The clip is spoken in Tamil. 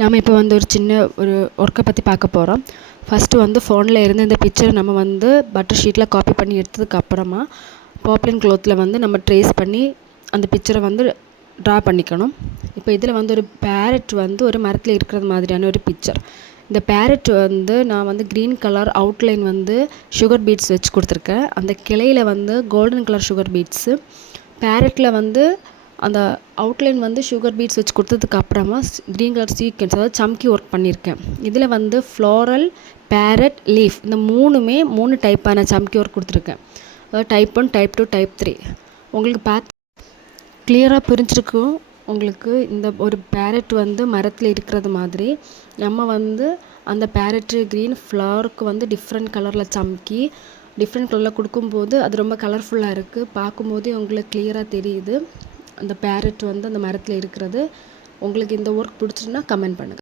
நாம் இப்போ வந்து ஒரு சின்ன ஒரு ஒர்க்கை பற்றி பார்க்க போகிறோம். ஃபஸ்ட்டு வந்து ஃபோனில் இருந்து இந்த பிக்சரை நம்ம வந்து பட்டர் ஷீட்டில் காப்பி பண்ணி எடுத்ததுக்கு அப்புறமா பாப்லின் க்ளாத்தில் வந்து நம்ம ட்ரேஸ் பண்ணி அந்த பிக்சரை வந்து ட்ரா பண்ணிக்கணும். இப்போ இதில் வந்து ஒரு பேரட் வந்து ஒரு மரத்தில் இருக்கிறது மாதிரியான ஒரு பிக்சர். இந்த பேரட் வந்து நான் வந்து க்ரீன் கலர் அவுட்லைன் வந்து சுகர் பீட்ஸ் வச்சு கொடுத்துருக்கேன். அந்த கிளையில் வந்து கோல்டன் கலர் சுகர் பீட்ஸு, பேரட்டில் வந்து அந்த அவுட்லைன் வந்து சுகர் பீட்ஸ் வச்சு கொடுத்ததுக்கு அப்புறமா க்ரீன் கலர் சீக்வென்ஸ் அதாவது சம்கி ஒர்க் பண்ணியிருக்கேன். இதில் வந்து ஃப்ளோரல், பேரட், லீஃப் இந்த மூணுமே 3 டைப்பான சம்கி ஒர்க் கொடுத்துருக்கேன். அதாவது டைப் 1, டைப் 2, டைப் 3. உங்களுக்கு கிளியராக புரிஞ்சிருக்கும். உங்களுக்கு இந்த ஒரு பேரட் வந்து மரத்தில் இருக்கிறது மாதிரி நம்ம வந்து அந்த பேரட்டு க்ரீன் ஃப்ளவருக்கு வந்து டிஃப்ரெண்ட் கலரில் சம்கி டிஃப்ரெண்ட் கலரில் கொடுக்கும்போது அது ரொம்ப கலர்ஃபுல்லாக இருக்குது. பார்க்கும்போதே உங்களுக்கு கிளியராக தெரியுது அந்த பேரட் வந்து அந்த மரத்தில் இருக்கிறது. உங்களுக்கு இந்த ஒர்க் பிடிச்சிருந்தா கமெண்ட் பண்ணுங்கள்.